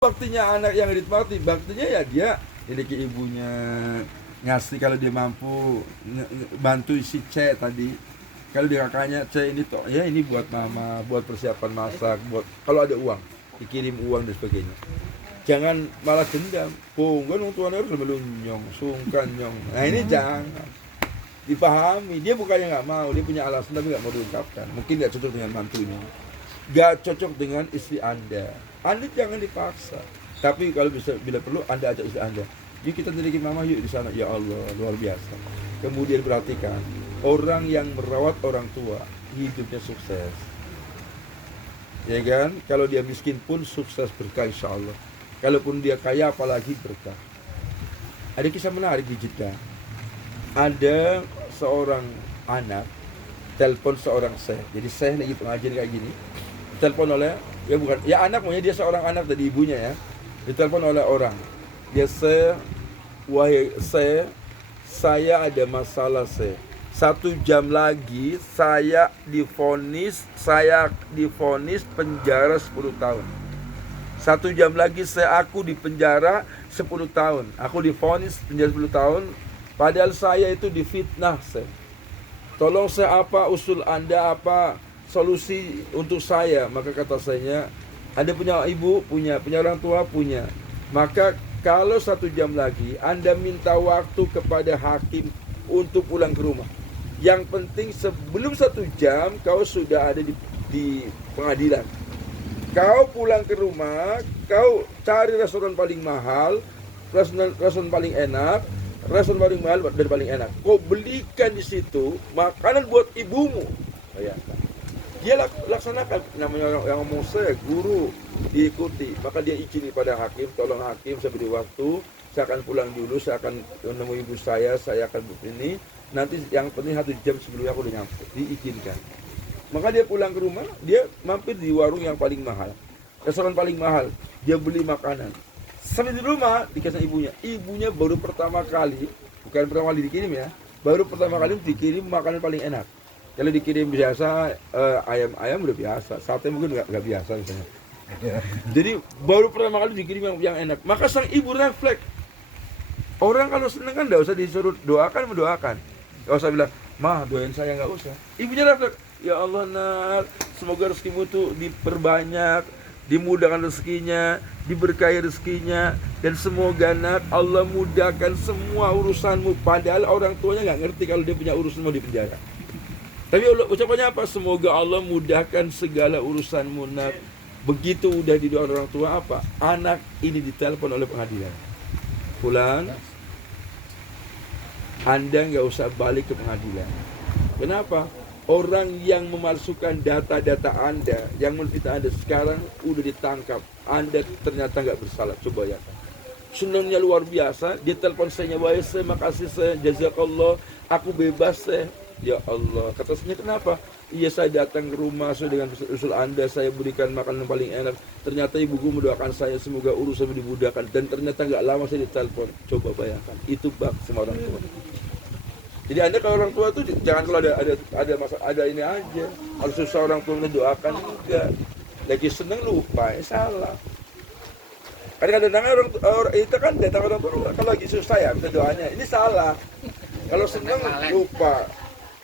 Baktinya anak yang baktinya ya dia miliki ibunya, ngasih kalau dia mampu, bantu si C tadi. Kalau dia kakaknya C ini toh, ya ini buat mama, buat persiapan masak, buat kalau ada uang, dikirim uang dan sebagainya. Jangan malah dendam. Kan orang tuanya harus melunyong, sungkan nyong. Nah ini jangan dipahami. Dia bukannya nggak mau, dia punya alasan tapi nggak mau diungkapkan. Mungkin nggak cocok dengan mantunya, nggak cocok dengan istri Anda. Anda jangan dipaksa. Tapi kalau bisa, bila perlu Anda ajak istri Anda. Yuk kita miliki mama yuk di sana. Ya Allah, luar biasa. Kemudian perhatikan, orang yang merawat orang tua hidupnya sukses. Ya kan? Kalau dia miskin pun sukses berkah insya Allah. Kalaupun dia kaya apalagi berkah. Ada kisah menarik di Jeddah. Ada seorang anak telepon seorang syekh. Jadi syekh lagi pengajian kayak gini. Telepon oleh anak, maunya dia seorang anak dari ibunya ya. Ditelepon oleh orang. Dia wahai saya ada masalah 1 jam lagi saya divonis penjara 10 tahun. 1 jam lagi aku di penjara 10 tahun. Aku divonis penjara 10 tahun. Padahal saya itu difitnah Tolong apa usul Anda, apa solusi untuk saya? Maka kata saya, Anda punya ibu? Punya orang tua? Punya. Maka kalau 1 jam lagi Anda minta waktu kepada hakim untuk pulang ke rumah. Yang penting sebelum 1 jam kau sudah ada di pengadilan. Kau pulang ke rumah, kau cari restoran paling mahal, restoran paling enak, restoran paling mahal dan paling enak. Kau belikan di situ makanan buat ibumu. Bayangkan. Dia laksanakan, namanya orang yang ngomong guru diikuti. Maka dia izin pada hakim, tolong hakim saya beri waktu, saya akan pulang dulu, saya akan menemui ibu saya akan begini. Nanti yang penting 1 jam sebelumnya aku udah nyampe. Diizinkan. Maka dia pulang ke rumah, dia mampir di warung yang paling mahal, restoran paling mahal. Dia beli makanan. Sampai di rumah dikasih ibunya baru pertama kali, bukan pertama kali dikirim ya, baru pertama kali dikirim makanan paling enak. Kalau dikirim biasa ayam udah biasa, sate mungkin nggak biasa misalnya. Jadi baru pertama kali dikirim yang enak. Maka sang ibu refleks. Orang kalau seneng kan nggak usah disuruh mendoakan. Nggak usah bilang, mah doain saya, nggak usah. Ibunya refleks, ya Allah nak, semoga rezekimu tuh diperbanyak, dimudahkan rezekinya, diberkahi rezekinya, dan semoga nak Allah mudahkan semua urusanmu. Padahal orang tuanya nggak ngerti kalau dia punya urusan mau di penjara. Tapi ucapannya apa? Semoga Allah mudahkan segala urusanmu nak. Begitu udah didoa orang tua apa? Anak ini ditelepon oleh pengadilan. Pulang, Anda nggak usah balik ke pengadilan. Kenapa? Orang yang memalsukan data-data Anda, yang menfitnah Anda sekarang udah ditangkap. Anda ternyata nggak bersalah. Coba ya. Senangnya luar biasa. Dia telepon saya, wahai saya, makasih saya, jazakallah, aku bebas saya. Ya Allah, kata saya, kenapa? Iya, saya datang ke rumah sesuai dengan usul Anda, saya berikan makanan yang paling enak. Ternyata ibuku mendoakan saya semoga urusan dimudahkan, dan ternyata nggak lama saya ditelepon. Coba bayangkan, itu bak sama orang tua. Jadi Anda kalau orang tua tuh jangan kalau ada ini aja, harus susah orang tua mendoakan juga. Lagi seneng lupa, salah. Kadang-kadang orang itu kan datang orang tua kalau lagi susah ya minta doanya, ini salah. Kalau seneng lupa,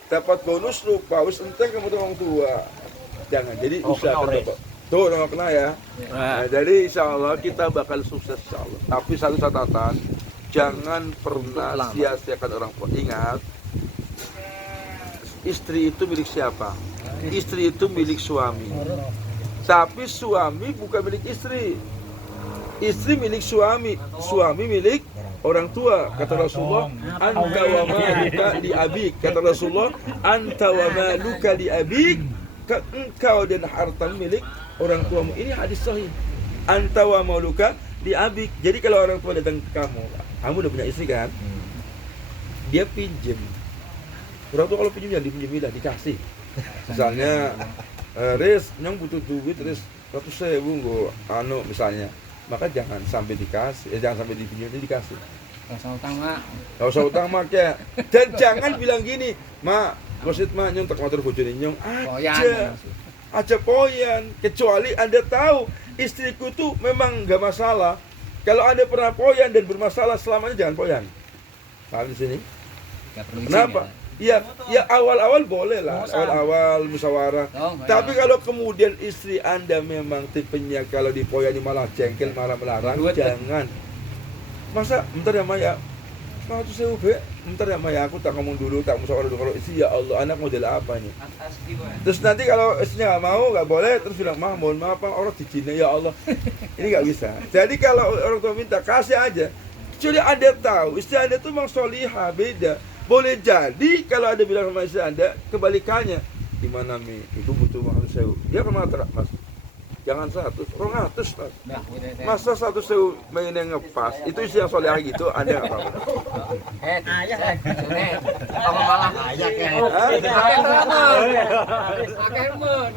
dapat bonus lupa, wis enteng kamu tuh orang tua. Jangan, jadi usahakan Bapak. Tuh, nama kena ya. Nah, jadi insya Allah kita bakal sukses insya Allah. Tapi satu catatan, jangan pernah sia-siakan orang tua. Ingat, istri itu milik siapa? Istri itu milik suami. Tapi suami bukan milik istri. Istri milik suami, suami milik orang tua. Kata Rasulullah, anta wa maluka li abik. Kata Rasulullah, anta wa maluka li abik. Engkau dan harta milik orang tuamu. Ini hadis sahih. Anta wa maluka li abik. Jadi kalau orang tua datang ke kamu udah punya istri kan? Dia pinjem. Orang tua kalau pinjem jangan dipinjemilah, dikasih. Misalnya, Riz, nyong butuh duit, Riz 100.000 nggo misalnya. Maka jangan sampai dikasih, jangan sampai dipinjam, dikasih. Nggak usah utang mak ya. Dan jangan bilang gini, mak, gosit mak nyong tak motor bojone nyong aja poyan. Kecuali Anda tahu istriku tuh memang nggak masalah. Kalau Anda pernah poyan dan bermasalah selamanya jangan poyan. Paham di sini? Kenapa? Ya awal-awal boleh lah, awal-awal musyawarah. Tapi kalau kemudian istri Anda memang tipenya kalau dipoyani malah jengkel, malah melarang, jangan. Masa bentar ya Maya, mau tuh saya ube, bentar ya Maya, aku tak ngomong dulu, tak musyawarah dulu. Kalau istri ya Allah, anak model apa nih? Terus nanti kalau istrinya nggak mau, nggak boleh, terus bilang mohon maaf orang di Cina ya Allah. Ini nggak bisa. Jadi kalau orang tua minta kasih aja. Kecuali Anda tahu istri Anda tuh memang solihah, beda. Boleh jadi kalau ada bilang sama istri Anda kebalikannya, gimana Mi, ibu butuh mahal sewu, dia kan mengatakan Mas, jangan 100, 200 Mas. Masa 100 sewu main yang ngepas, itu istri yang soleh gitu, Anda nggak apa-apa.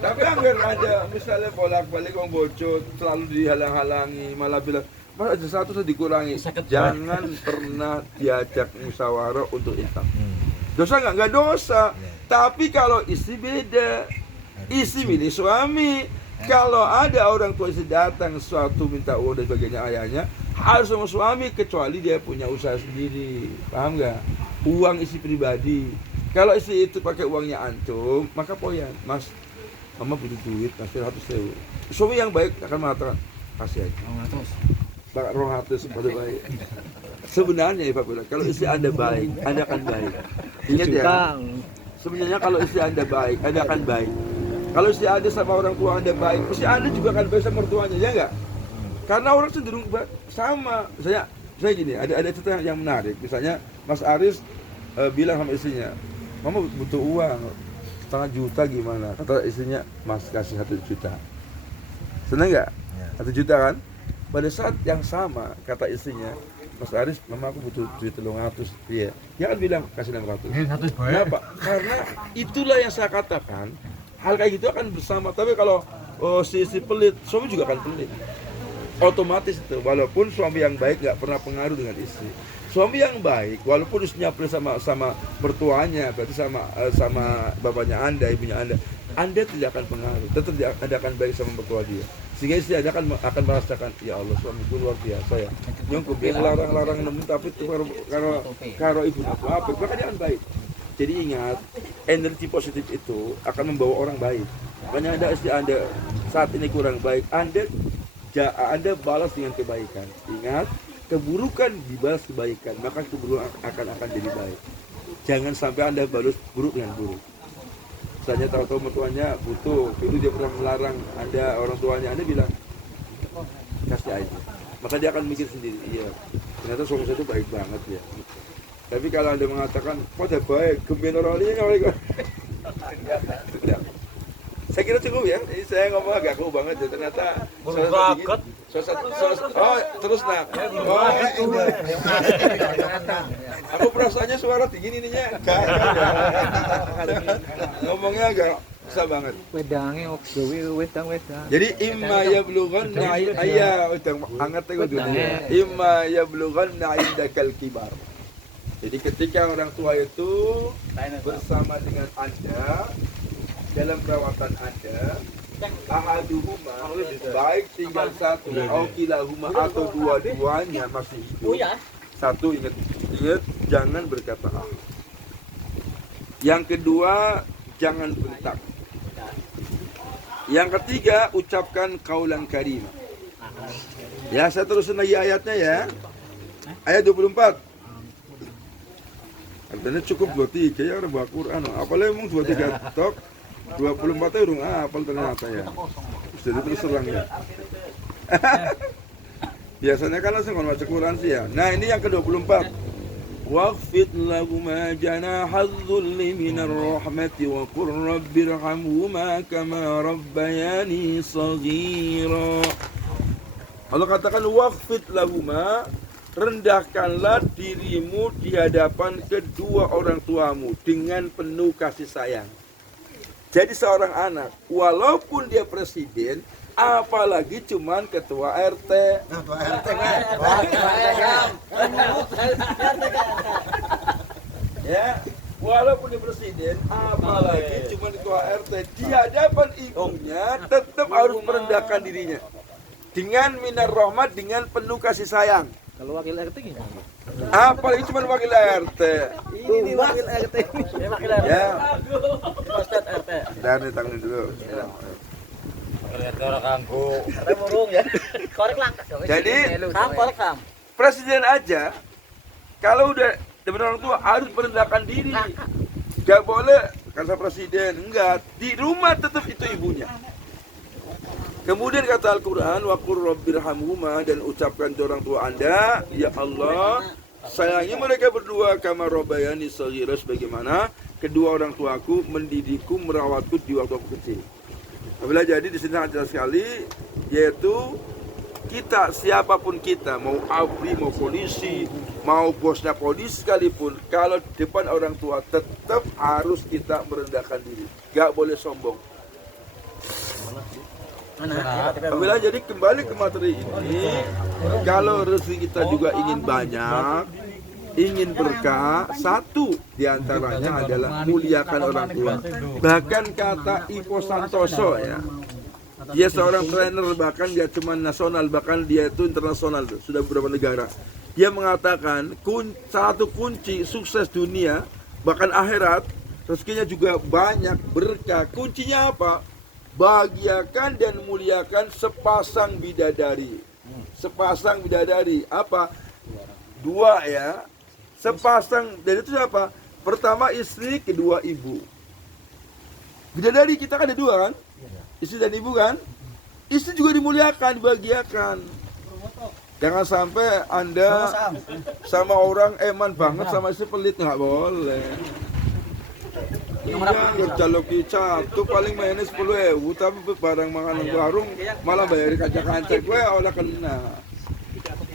Tapi anggar ada misalnya bolak-balik orang bocor, selalu dihalang-halangi, malah bilang Mas aja 100 sudah dikurangi. Jangan pernah diajak musyawarah untuk infak. Dosa nggak dosa. Tapi kalau istri beda, istri milih suami. Kalau ada orang tua istri datang suatu minta uang dan sebagainya ayahnya, harus sama suami kecuali dia punya usaha sendiri. Paham nggak? Uang istri pribadi. Kalau istri itu pakai uangnya antum, maka poyan. Mas, mama butuh duit, kasih 100.000. Suami yang baik akan mengatakan kasih aja. Pak Rohatus pada baik. Sebenarnya ya Pak Bula, kalau istri Anda baik, Anda akan baik. Ingat ya. Sebenarnya kalau istri Anda baik, Anda akan baik. Kalau istri Anda sama orang tua Anda baik, pasti Anda juga akan baik sama orang tuanya, ya enggak? Karena orang cenderung sama. Misalnya gini, ada cerita yang menarik. Misalnya Mas Aris bilang sama istrinya, Mama butuh uang 1,5 juta gimana? Kata istrinya, Mas kasih 1 juta. Senang nggak? 1 juta kan? Pada saat yang sama kata istrinya, Mas Aris, Mama aku butuh duit 300. Iya. Dia kan bilang kasih 600. Kenapa? Karena itulah yang saya katakan. Hal kayak gitu akan bersama. Tapi kalau si pelit, suami juga akan pelit. Otomatis itu. Walaupun suami yang baik nggak pernah pengaruh dengan istri. Suami yang baik, walaupun istrinya pelit sama mertuanya, berarti sama bapaknya Anda, ibunya Anda tidak akan pengaruh. Tetap Anda akan baik sama mertua dia. Sehingga istri Anda akan merasakan, ya Allah suamiku luar biasa ya. Nyongkup dia larang-larang nemen tapi kalau ibu apa, maka dia akan baik. Jadi ingat, energi positif itu akan membawa orang baik. Makanya ada istri Anda saat ini kurang baik, Anda balas dengan kebaikan. Ingat, keburukan dibalas kebaikan, maka keburukan akan jadi baik. Jangan sampai Anda balas buruk dengan buruk. Misalnya tahu-tahu mertuanya butuh, dulu dia pernah melarang Anda, orang tuanya, Anda bilang kasih aja. Maka dia akan mikir sendiri, iya ternyata suami saya itu baik banget ya. Tapi kalau Anda mengatakan, kok dia baik, gembira orangnya saya kira cukup ya. Ini saya ngomong agak kuat banget ya. Ternyata terus nak. Aku perasaannya suara dingin ininya. Ngomongnya agak susah banget. Wedangnya wedang. Jadi imma yablughan wedang hangat teh dunia. Imma yablughan indakal kibar. Jadi ketika orang tua itu bersama dengan Anda dalam perawatan Anda, ahaduhuma baik tinggal satu, kilahuma atau dua-duanya masih hidup. Satu ingat jangan berkata ah. Yang kedua jangan bentak. Yang ketiga ucapkan kaulan karim. Ya saya terusin lagi ayatnya ya. Ayat 24. Artinya cukup 23 ya orang bawa Quran. Apalagi emang 23 tok 24 itu urung apal ternyata ya. Jadi terus serang ya. Biasanya kan langsung baca Quran sih ya. Nah ini yang ke-24. Waqfid lahuma janaha dhulli minar rahmati wa qur rabbirhamhuma kama rabbayani shaghira. Allah katakan waqfid lahuma, rendahkanlah dirimu di hadapan kedua orang tuamu dengan penuh kasih sayang. Jadi seorang anak, walaupun dia presiden, apalagi cuman ketua RT. Ya, walaupun dia presiden, apalagi cuman ketua RT, di hadapan ibunya tetap harus merendahkan dirinya. Dengan minar rahmat, dengan penuh kasih sayang. Kalau wakil RT gimana? Apalagi cuma wakil RT. Ini wakil RT. Ini wakil RT. Ya. Ustad RT. Dan ditanggung dulu. RT murung ya. Korek langkah dong. Jadi, korek ham. presiden aja kalau udah depan orang tua harus merendahkan diri. Gak boleh kata presiden, enggak. Di rumah tetap itu ibunya. Kemudian kata Al-Quran, waqur rabbirhamhuma, dan ucapkan ke orang tua Anda, ya Allah, sayangi mereka berdua kama rabbayani shaghira, sebagaimana kedua orang tuaku mendidikku, merawatku di waktu aku kecil. Apabila jadi di sini sangat jelas sekali, yaitu kita, siapapun kita, mau abri, mau polisi, mau bosnya polisi sekalipun, kalau di depan orang tua tetap harus kita merendahkan diri, gak boleh sombong. Apabila jadi kembali ke materi ini, kalau rezeki kita juga ingin banyak, ingin berkah, satu diantaranya adalah muliakan orang tua. Bahkan kata Ivo Santoso ya, dia seorang trainer, bahkan dia cuma nasional, bahkan dia itu internasional, sudah beberapa negara. Dia mengatakan satu kunci sukses dunia, bahkan akhirat, rezekinya juga banyak, berkah. Kuncinya apa? Bahagiakan dan muliakan sepasang bidadari. Sepasang bidadari apa? Dua ya. Sepasang, dan itu siapa? Pertama istri, kedua ibu. Bidadari kita kan ada dua kan? Istri dan ibu kan? Istri juga dimuliakan, dibahagiakan. Jangan sampai Anda sama orang eman banget, sama istri pelit, nggak boleh. Iya, kalau satu paling mainnya 10.000, tapi barang makanan warung malah bayar kaca-kaca. Gue olah kena.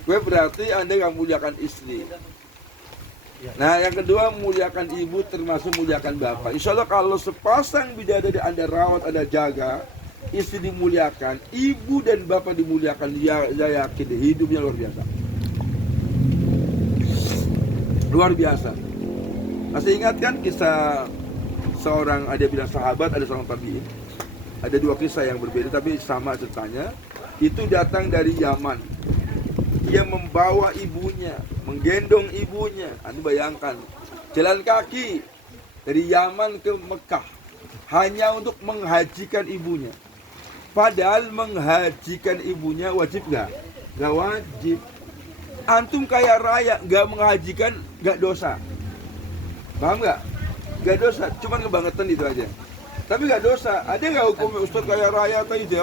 Gue berarti Anda yang muliakan istri. Nah, yang kedua muliakan ibu, termasuk muliakan bapak. Insya Allah kalau sepasang bidadari Anda rawat, Anda jaga, istri dimuliakan, ibu dan bapak dimuliakan, ya yakin hidupnya luar biasa. Luar biasa. Masih ingat kan kisah seorang, ada bilang sahabat, ada seorang tabi'in. Ada dua kisah yang berbeda tapi sama ceritanya. Itu datang dari Yaman. Dia membawa ibunya, menggendong ibunya. Anda bayangkan, jalan kaki dari Yaman ke Mekah hanya untuk menghajikan ibunya. Padahal menghajikan ibunya wajib nggak? Nggak wajib. Antum kaya raya nggak menghajikan nggak dosa. Paham nggak? Gak dosa, cuman kebangetan itu aja. Tapi gak dosa. Ada nggak hukum Ustaz kaya raya atau itu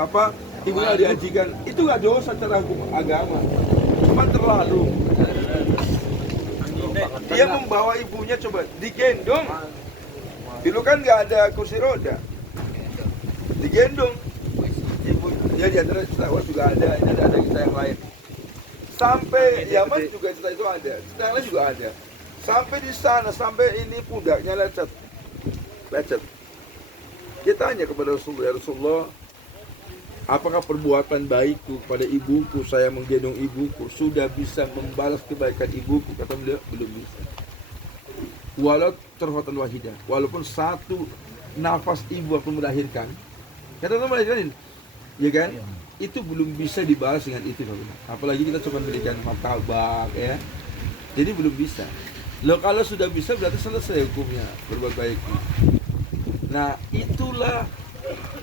apa ibunya dihajikan? Itu gak dosa secara hukum agama. Cuman terlalu. Dia membawa ibunya, coba digendong. Dulu kan nggak ada kursi roda. Digendong. Ibu, ya di antara cerita juga ada. Ini ada kita yang lain. Sampai Yaman juga cerita itu ada. Cerita yang lain juga ada. Sampai di sana, sampai ini pundaknya lecet. Dia tanya kepada Rasulullah, ya Rasulullah, apakah perbuatan baikku pada ibuku, saya menggendong ibuku, sudah bisa membalas kebaikan ibuku? Kata beliau, belum bisa. Walau terhotan wahidah, walaupun satu nafas ibu waktu melahirkan, kata melahirkan, ya kan? Itu belum bisa dibalas dengan itu. Apalagi kita cuma berikan martabak, ya. Jadi belum bisa. Loh, kalau sudah bisa berarti selesai hukumnya, berbuat baiknya. Nah, itulah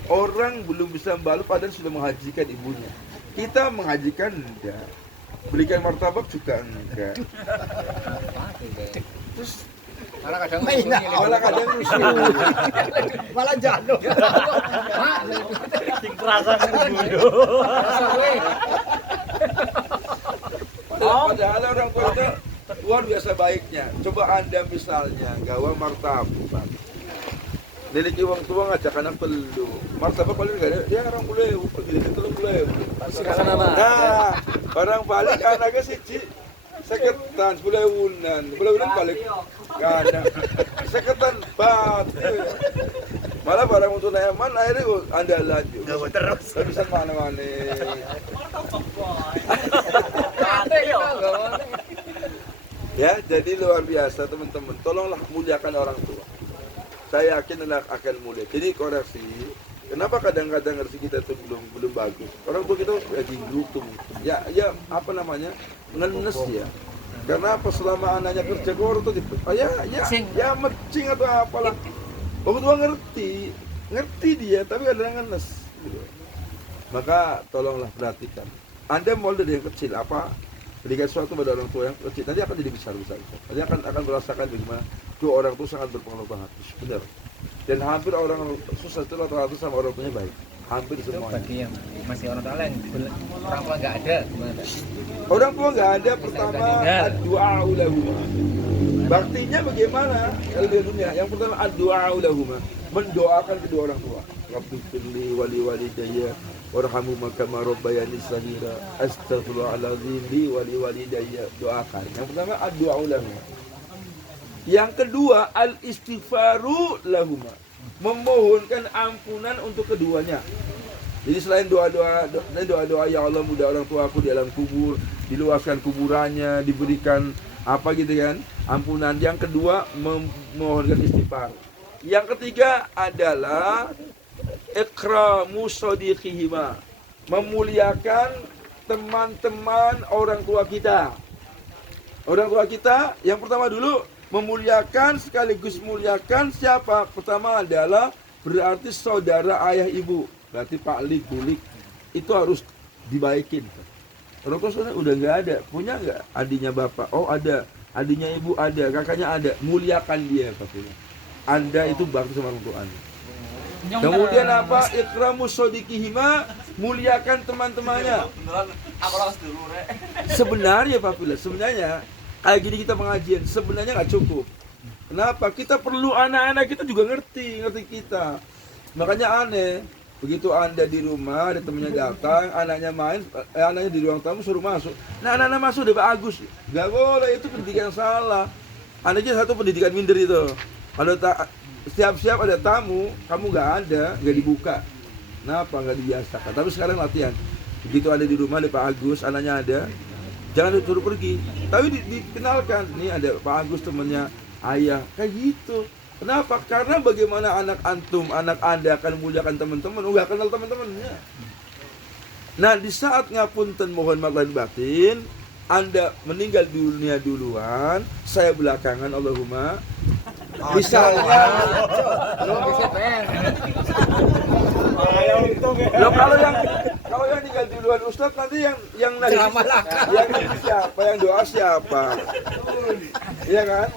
orang belum bisa membalas padahal sudah menghajikan ibunya. Kita menghajikan enggak, berikan martabak juga enggak. Terus malah kadang rusuh. Malah jatuh. Sing terasa dulu. Padahal orang tua itu luar biasa baiknya. Coba Anda misalnya gawa martabak, niliki uang tua ngajak anak perlu martabak paling nggak ada, dia orang boleh niliki telur boleh. Nah, barang balik anaknya siji seketan 10.000 balik karena seketan bat. Malah barang untuk nyaman akhirnya Anda lanjut terus bisa mana-mana. Ya, jadi luar biasa teman-teman. Tolonglah muliakan orang tua. Saya yakin anak akan mulia. Jadi koreksi, Kenapa kadang-kadang rezeki kita itu belum bagus? Orang tua kita lagi beruntung. Ya apa namanya? Ngenes ya. Karena apa selama anaknya kerja ke orang tua ya mecing atau apalah. Orang tua ngerti dia, tapi kadang ngenes. Gitu. Maka tolonglah perhatikan. Anda mulai dari yang kecil berikan sesuatu pada orang tua yang kecil, nanti akan jadi besar. Nanti akan merasakan bagaimana dua orang tua sangat berpengaruh banget, benar. Dan hampir orang susah itu rata-rata sama orang tuanya baik, hampir Itu semuanya. bagi yang masih orang tua yang orang tua nggak ada gimana? Orang tua nggak ada, pertama ad-du'a lahuma. Baktinya bagaimana kalau di dunia? Yang pertama ad-du'a lahuma, mendoakan kedua orang tua. Rabbi firli wali walidayya warhamhuma kama rabbayani shaghira astaghfirullahaladzim li wali walidayya. Doakan. Yang pertama ad-du'a lahuma. Yang kedua al-istighfaru lahuma, memohonkan ampunan untuk keduanya. Jadi selain doa-doa ya Allah mudah orang tua aku di alam kubur, diluaskan kuburannya, diberikan apa gitu kan, ampunan. Yang kedua memohonkan istighfar. Yang ketiga adalah ikramu shadiqihima, memuliakan teman-teman orang tua kita. Orang tua kita yang pertama dulu memuliakan sekaligus muliakan siapa? Pertama adalah berarti saudara ayah ibu. Berarti Pak Lik, Bu Lik itu harus dibaikin. Orang tua saudara udah nggak ada, punya nggak adiknya bapak? Oh ada, adiknya ibu ada, kakaknya ada. Muliakan dia katanya. Anda itu bakti sama orang tua Anda. Kemudian apa? Ikramu shadiqihima, muliakan teman-temannya. Sebenarnya Pak Fila, sebenarnya kayak gini kita pengajian, sebenarnya nggak cukup. Kenapa? Kita perlu anak-anak kita juga ngerti kita. Makanya aneh, begitu Anda di rumah, ada temennya datang, anaknya main, anaknya di ruang tamu suruh masuk. Nah anak-anak masuk udah bagus, nggak boleh, itu pendidikan salah. Anaknya satu pendidikan minder itu. Kalau siap-siap ada tamu, kamu nggak ada, nggak dibuka. Kenapa nggak dibiasakan? Tapi sekarang latihan. Begitu ada di rumah, ada Pak Agus, anaknya ada, jangan disuruh pergi. Tapi dikenalkan, nih ada Pak Agus temannya ayah, kayak gitu. Kenapa? Karena bagaimana anak antum, anak Anda akan memuliakan teman-teman, nggak kenal teman-temannya. Nah, di saat ngapunten mohon maaf lahir batin, Anda meninggal dunia duluan, saya belakangan, Allahumma. Misalnya, loh, kalau yang tinggal duluan Ustadz, nanti yang nagih siapa, yang doa siapa? Iya kan?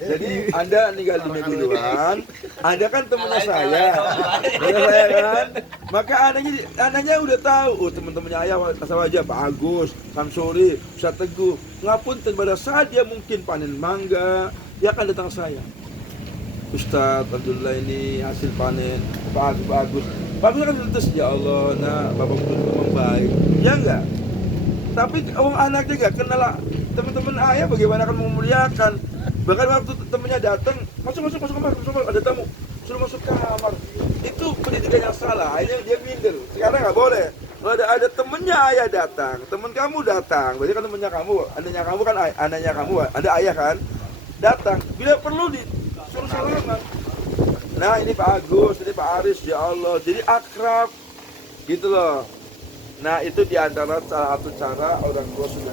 Jadi Anda meninggal dunia duluan, Anda kan temannya saya kan? Maka anaknya udah tahu, oh teman-temannya ayah asal aja Pak Agus, Samsuri, Ustadz Teguh. Ngapunten pada saat dia mungkin panen mangga, dia akan datang saya. Ustadz, alhamdulillah ini hasil panen Pak Agus kan terus, ya Allah, nah Bapak betul membaik, ya enggak? Tapi orang anaknya enggak kenal teman-teman ayah, bagaimana akan memuliakan? Bahkan waktu temannya datang, masuk kamar, ada tamu, suruh masuk kamar. Itu pendidikan yang salah, akhirnya dia minder. Sekarang nggak boleh. Kalau ada temennya ayah datang, temen kamu datang, berarti kan temennya kamu, adanya kamu kan anaknya kamu, ada ayah kan, datang. Bila perlu disuruh salaman. Nah ini Pak Agus, ini Pak Aris, ya Allah, jadi akrab, gitu loh. Nah itu diantara salah satu cara orang tua sudah.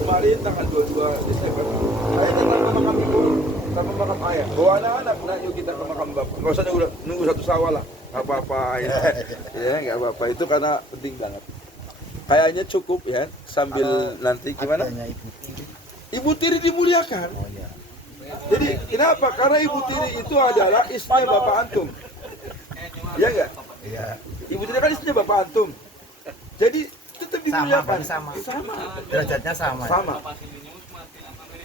Kemarin tanggal 22 Desember, saya datang ke makam ibu, sama makam ayah. Bawa anak-anak, nah yuk kita ke makam bapak. Nggak usah nunggu satu sawal lah, nggak apa-apa ya. Ya nggak apa-apa, itu karena penting banget. Kayaknya cukup ya, sambil nanti gimana? Ibu tiri dimuliakan. Jadi kenapa? Karena ibu tiri itu adalah istrinya bapak antum. Iya nggak? Iya. Ibu tiri kan istrinya bapak antum. Jadi tetap dimuliakan. Sama. Derajatnya sama.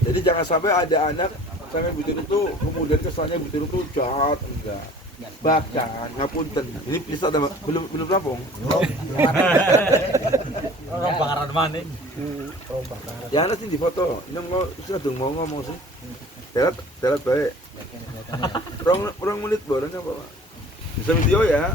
Jadi jangan sampai ada anak sampai ibu tiri itu kemudian kesannya ibu tiri itu jahat, enggak. Bahkan ngapunten. Ini bisa ada belum rampung. Orang bakaran mana? Ya anak sih di foto. Ini mau ngomong sih. Telat baik. Orang menit barunya apa? Bisa video ya.